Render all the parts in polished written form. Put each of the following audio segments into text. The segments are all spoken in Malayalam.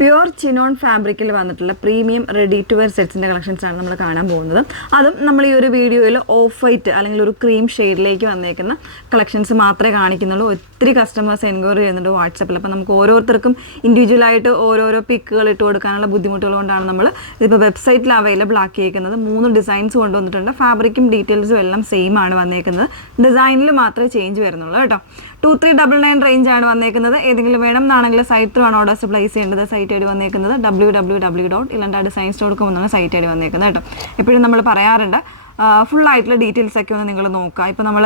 പ്യുവർ ചിനോൺ ഫാബ്രിക്കിൽ വന്നിട്ടുള്ള പ്രീമിയം റെഡി ടു വെയർ സെറ്റ്സിൻ്റെ കളക്ഷൻസാണ് നമ്മൾ കാണാൻ പോകുന്നത്. അതും നമ്മൾ ഈ ഒരു വീഡിയോയിൽ ഓഫ് വൈറ്റ് അല്ലെങ്കിൽ ഒരു ക്രീം ഷെയ്ഡിലേക്ക് വന്നേക്കുന്ന കളക്ഷൻസ് മാത്രമേ കാണിക്കുന്നുള്ളൂ. ഒത്തിരി കസ്റ്റമേഴ്സ് എൻക്വയറി ചെയ്യുന്നുണ്ട് വാട്സപ്പിൽ. അപ്പോൾ നമുക്ക് ഓരോരുത്തർക്കും ഇൻഡിവിജ്വലായിട്ട് ഓരോരോ പിക്കുകൾ ഇട്ട് കൊടുക്കാനുള്ള ബുദ്ധിമുട്ടുകൾ കൊണ്ടാണ് നമ്മൾ ഇതിപ്പോൾ വെബ്സൈറ്റിൽ അവൈലബിൾ ആക്കിയേക്കുന്നത്. 3 ഡിസൈൻസ് കൊണ്ടുവന്നിട്ടുണ്ട്. ഫാബ്രിക്കും ഡീറ്റെയിൽസും എല്ലാം സെയിം ആണ് വന്നേക്കുന്നത്. ഡിസൈനിൽ മാത്രമേ ചേഞ്ച് വരുന്നുള്ളൂ കേട്ടോ. 2399 റേഞ്ചാണ് വന്നേക്കുന്നത്. ഏതെങ്കിലും വേണം എന്നാണെങ്കിൽ സൈറ്റ് ത്രൂ ആണ് ഓർഡേഴ്സ് പ്ലേസ് ചെയ്യേണ്ടത്. സൈറ്റ് ഐ ഡി വന്നേക്കുന്നത് www.ilandadesigns.com എന്നാണ് സൈറ്റ് ഐ ഡി വന്നേക്കുന്നത് കേട്ടോ. എപ്പോഴും നമ്മൾ പറയാറുണ്ട് ഫുള്ളായിട്ടുള്ള ഡീറ്റെയിൽസ് ഒക്കെ ഒന്ന് നിങ്ങൾ നോക്കുക. ഇപ്പോൾ നമ്മൾ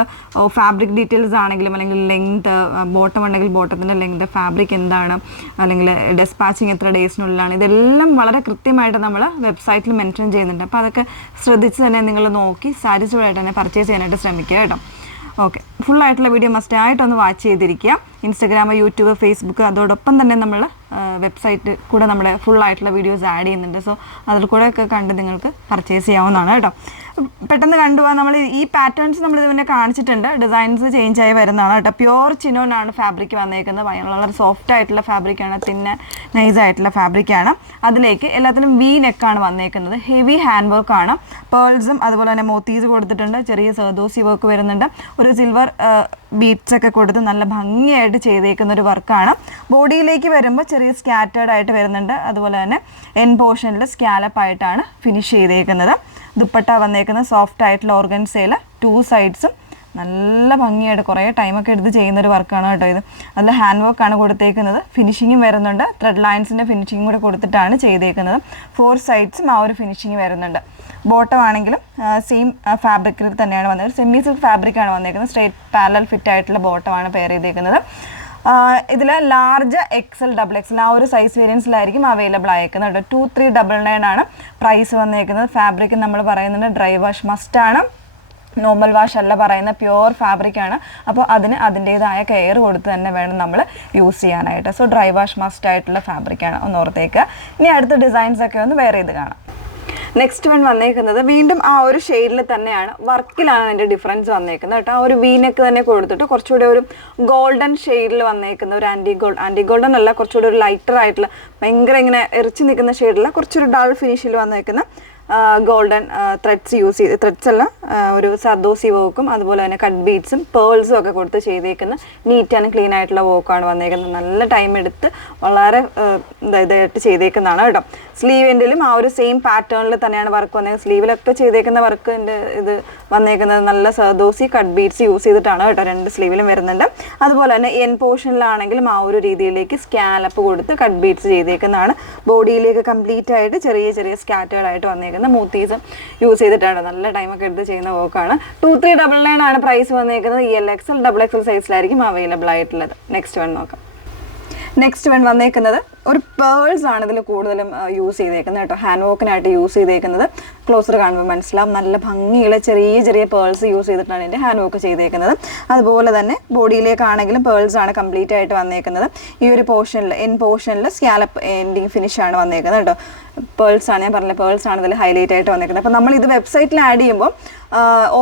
ഫാബ്രിക് ഡീറ്റെയിൽസ് ആണെങ്കിലും അല്ലെങ്കിൽ ലെങ്ത്, ബോട്ടം ഉണ്ടെങ്കിൽ ബോട്ടത്തിൻ്റെ ലെങ്ത്, ഫാബ്രിക് എന്താണ്, അല്ലെങ്കിൽ ഡെസ്പാച്ചിങ് എത്ര ഡേയ്സിനുള്ളിലാണ്, ഇതെല്ലാം വളരെ കൃത്യമായിട്ട് നമ്മൾ വെബ്സൈറ്റിൽ മെൻഷൻ ചെയ്യുന്നുണ്ട്. അപ്പോൾ അതൊക്കെ ശ്രദ്ധിച്ച് തന്നെ നിങ്ങൾ നോക്കി സാറ്റിസ്ഫൈഡ് ആയിട്ട് തന്നെ പർച്ചേസ് ചെയ്യാനായിട്ട് ശ്രമിക്കുക കേട്ടോ. ഓക്കെ, ഫുള്ളായിട്ടുള്ള വീഡിയോ മസ്റ്റ് ആയിട്ടൊന്ന് വാച്ച് ചെയ്തിരിക്കുക. ഇൻസ്റ്റഗ്രാം, യൂട്യൂബ്, ഫേസ്ബുക്ക്, അതോടൊപ്പം തന്നെ നമ്മൾ വെബ്സൈറ്റ് കൂടെ നമ്മുടെ ഫുള്ളായിട്ടുള്ള വീഡിയോസ് ആഡ് ചെയ്യുന്നുണ്ട്. സോ അതിൽ കൂടെ ഒക്കെ കണ്ട് നിങ്ങൾക്ക് പർച്ചേസ് ചെയ്യാവുന്നതാണ് കേട്ടോ. പെട്ടെന്ന് കണ്ടുപോകാൻ നമ്മൾ ഈ പാറ്റേൺസ് നമ്മൾ ഇതിനെ കാണിച്ചിട്ടുണ്ട്. ഡിസൈൻസ് ചേഞ്ച് ആയി വരുന്നതാണ് കേട്ടോ. പ്യുവർ ചിനോനാണ് ഫാബ്രിക് വന്നേക്കുന്നത്. വളരെ സോഫ്റ്റ് ആയിട്ടുള്ള ഫാബ്രിക്കാണ്, തിന്ന നൈസ് ആയിട്ടുള്ള ഫാബ്രിക്കാണ്. അതിലേക്ക് എല്ലാത്തിലും വി നെക്കാണ് വന്നേക്കുന്നത്. ഹെവി ഹാൻഡ് വർക്കാണ്. പേൾസും അതുപോലെ തന്നെ മോത്തീസ് കൊടുത്തിട്ടുണ്ട്. ചെറിയ സർദോസി വർക്ക് വരുന്നുണ്ട്. ഒരു സിൽവർ ബീഡ്സ് ഒക്കെ കൊടുത്ത് നല്ല ഭംഗിയായിട്ട് ചെയ്തേക്കുന്ന ഒരു വർക്കാണ്. ബോഡിയിലേക്ക് വരുമ്പോൾ ചെറിയ സ്കാറ്റേർഡ് ആയിട്ട് വരുന്നുണ്ട്. അതുപോലെ തന്നെ എൻ പോർഷനിൽ സ്കാലപ്പ് ആയിട്ടാണ് ഫിനിഷ് ചെയ്തേക്കുന്നത്. ദുപ്പട്ട വന്നേക്കുന്നത് സോഫ്റ്റ് ആയിട്ടുള്ള ഓർഗൻസയിൽ 2 സൈഡ്സും നല്ല ഭംഗിയായിട്ട് കുറേ ടൈമൊക്കെ എടുത്ത് ചെയ്യുന്നൊരു വർക്കാണ് കേട്ടോ ഇത്. അതിൽ ഹാൻഡ് വർക്കാണ് കൊടുത്തേക്കുന്നത്. ഫിനിഷിങ്ങും വരുന്നുണ്ട്. ത്രെഡ് ലൈൻസിൻ്റെ ഫിനിഷിങ്ങും കൂടെ കൊടുത്തിട്ടാണ് ചെയ്തേക്കുന്നത്. 4 സൈഡ്സും ആ ഒരു ഫിനിഷിങ് വരുന്നുണ്ട്. ബോട്ടം ആണെങ്കിലും സെയിം ഫാബ്രിക്കിൽ തന്നെയാണ് വന്നത്. സെമി സിൽക്ക് ഫാബ്രിക്കാണ് വന്നേക്കുന്നത്. സ്ട്രേറ്റ് പാരലൽ ഫിറ്റ് ആയിട്ടുള്ള ബോട്ടമാണ് പെയർ ചെയ്തേക്കുന്നത്. ഇതിൽ ലാർജ് XL, XXL ആ ഒരു സൈസ് വേരിയൻസിലായിരിക്കും അവൈലബിൾ ആയേക്കുന്നത് കേട്ടോ. 2399 ആണ് പ്രൈസ് വന്നേക്കുന്നത്. ഫാബ്രിക് നമ്മൾ പറയുന്നുണ്ട് ഡ്രൈ വാഷ് മസ്റ്റാണ്, നോർമൽ വാഷ് അല്ല പറയുന്ന പ്യുവർ ഫാബ്രിക്കാണ്. അപ്പോൾ അതിന് അതിൻ്റേതായ കെയർ കൊടുത്ത് തന്നെ വേണം നമ്മൾ യൂസ് ചെയ്യാനായിട്ട്. സോ ഡ്രൈ വാഷ് മസ്റ്റ് ആയിട്ടുള്ള ഫാബ്രിക്കാണ്, ഒന്ന് ഓർത്തേക്ക്. ഇനി അടുത്ത ഡിസൈൻസൊക്കെ ഒന്ന് വെയർ ചെയ്ത് കാണാം. നെക്സ്റ്റ് വൺ വന്നേക്കുന്നത് വീണ്ടും ആ ഒരു ഷെയ്ഡിൽ തന്നെയാണ്. വർക്കിലാണ് അതിൻ്റെ ഡിഫറൻസ് വന്നേക്കുന്നത് കേട്ടോ. ആ ഒരു വീനെക്ക് തന്നെ കൊടുത്തിട്ട് കുറച്ചുകൂടെ ഒരു ഗോൾഡൻ ഷെയ്ഡിൽ വന്നേക്കുന്ന ഒരു ആൻറ്റി ഗോൾഡൻ അല്ല, കുറച്ചുകൂടെ ഒരു ലൈറ്റർ ആയിട്ടുള്ള ഭയങ്കര ഇങ്ങനെ എറിച്ച് നിൽക്കുന്ന ഷെയ്ഡില്ല, കുറച്ചൊരു ഡൾ ഫിനിഷിൽ വന്നേക്കുന്ന ഗോൾഡൻ ത്രെഡ്സ് യൂസ് ചെയ്ത്, ത്രെഡ്സ് അല്ല, ഒരു സർദോസി വർക്കും അതുപോലെ തന്നെ കട്ട് ബീഡ്സും പേൾസും ഒക്കെ കൊടുത്ത് ചെയ്തേക്കുന്ന നീറ്റ് ആൻഡ് ക്ലീൻ ആയിട്ടുള്ള വർക്കാണ് വന്നേക്കുന്നത്. നല്ല ടൈം എടുത്ത് വളരെ ഇതായിട്ട് ചെയ്തേക്കുന്നതാണ് കേട്ടോ. സ്ലീവിൻ്റെലും ആ ഒരു സെയിം പാറ്റേണിൽ തന്നെയാണ് വർക്ക് വന്നേക്കുന്നത്. സ്ലീവിലൊക്കെ ചെയ്തേക്കുന്ന വർക്കിൻ്റെ ഇത് വന്നേക്കുന്നത് നല്ല സർദോസി കട്ട് ബീഡ്സ് യൂസ് ചെയ്തിട്ടാണ് കേട്ടോ. 2 സ്ലീവിലും വരുന്നുണ്ട്. അതുപോലെ തന്നെ എൻ പോർഷനിലാണെങ്കിലും ആ ഒരു രീതിയിലേക്ക് സ്കാലപ്പ് കൊടുത്ത് കട്ട് ബീഡ്സ് ചെയ്തേക്കുന്നതാണ്. ബോഡിയിലേക്ക് കംപ്ലീറ്റ് ആയിട്ട് ചെറിയ ചെറിയ സ്കാറ്റേർഡ് ആയിട്ട് വന്നേക്കുന്നത്. മോത്തീസ് യൂസ് ചെയ്തിട്ടാണ് നല്ല ടൈമൊക്കെ എടുത്ത് ചെയ്യുന്ന വർക്കാണ്. 2399 ആണ് പ്രൈസ് വന്നേക്കുന്നത്. XL, XXL സൈസിലായിരിക്കും അവൈലബിൾ ആയിട്ടുള്ളത്. നെക്സ്റ്റ് വൺ നോക്കാം. നെക്സ്റ്റ് വൺ വന്നേക്കുന്നത് ഒരു പേൾസ് ആണ് ഇതിൽ കൂടുതലും യൂസ് ചെയ്തേക്കുന്നത് കേട്ടോ. ഹാൻഡ് വർക്കിനായിട്ട് യൂസ് ചെയ്തേക്കുന്നത്. ക്ലോസർ കാണുമ്പോൾ മനസ്സിലാവും. നല്ല ഭംഗിയുള്ള ചെറിയ ചെറിയ പേൾസ് യൂസ് ചെയ്തിട്ടാണ് ഇതിൻ്റെ ഹാൻഡ് വർക്ക് ചെയ്തേക്കുന്നത്. അതുപോലെ തന്നെ ബോഡിയിലേക്കാണെങ്കിലും പേൾസ് ആണ് കംപ്ലീറ്റ് ആയിട്ട് വന്നേക്കുന്നത്. ഈ ഒരു പോർഷനിൽ എൻ പോർഷനിൽ സ്കാലപ്പ് എൻഡിങ് ഫിനിഷ് ആണ് വന്നേക്കുന്നത് കേട്ടോ. പേൾസ് ആണ്, ഞാൻ പറഞ്ഞ പേൾസ് ആണ് ഇതിൽ ഹൈലൈറ്റ് ആയിട്ട് വന്നേക്കുന്നത്. അപ്പോൾ നമ്മൾ ഇത് വെബ്സൈറ്റിൽ ആഡ് ചെയ്യുമ്പോൾ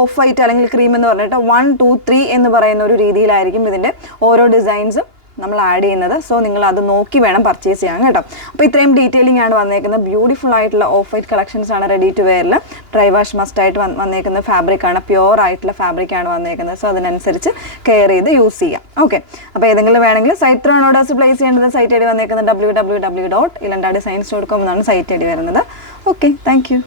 ഓഫ് വൈറ്റ് അല്ലെങ്കിൽ ക്രീം എന്ന് പറഞ്ഞിട്ട് 1, 2, 3 എന്ന് പറയുന്ന ഒരു രീതിയിലായിരിക്കും ഇതിൻ്റെ ഓരോ ഡിസൈൻസും നമ്മൾ ആഡ് ചെയ്യുന്നത്. സോ നിങ്ങൾ അത് നോക്കി വേണം പർച്ചേസ് ചെയ്യാൻ കേട്ടോ. അപ്പോൾ ഇത്രയും ഡീറ്റെയിലിംഗ് ആണ് വന്നേക്കുന്നത്. ബ്യൂട്ടിഫുൾ ആയിട്ടുള്ള ഓഫ് വൈറ്റ് കളക്ഷൻസ് ആണ് റെഡി ടു വെയറിൽ. ഡ്രൈ വാഷ് മസ്റ്റ് ആയിട്ട് വന്നേക്കുന്ന ഫാബ്രിക്കാണ്, പ്യുവർ ആയിട്ടുള്ള ഫാബ്രിക്കാണ് വന്നേക്കുന്നത്. സോ അതിനനുസരിച്ച് കെയർ ചെയ്ത് യൂസ് ചെയ്യാം. ഓക്കെ, അപ്പോൾ ഏതെങ്കിലും വേണമെങ്കിൽ സൈറ്റ് ത്രൂ ഓർഡേഴ്സ് പ്ലേസ് ചെയ്യേണ്ടത്. സൈറ്റ് ഐ ഡി വന്നേക്കുന്നത് www.ilandadesigns.com എന്നാണ് സൈറ്റ് ഐ ഡി വരുന്നത്. Okay, thank you.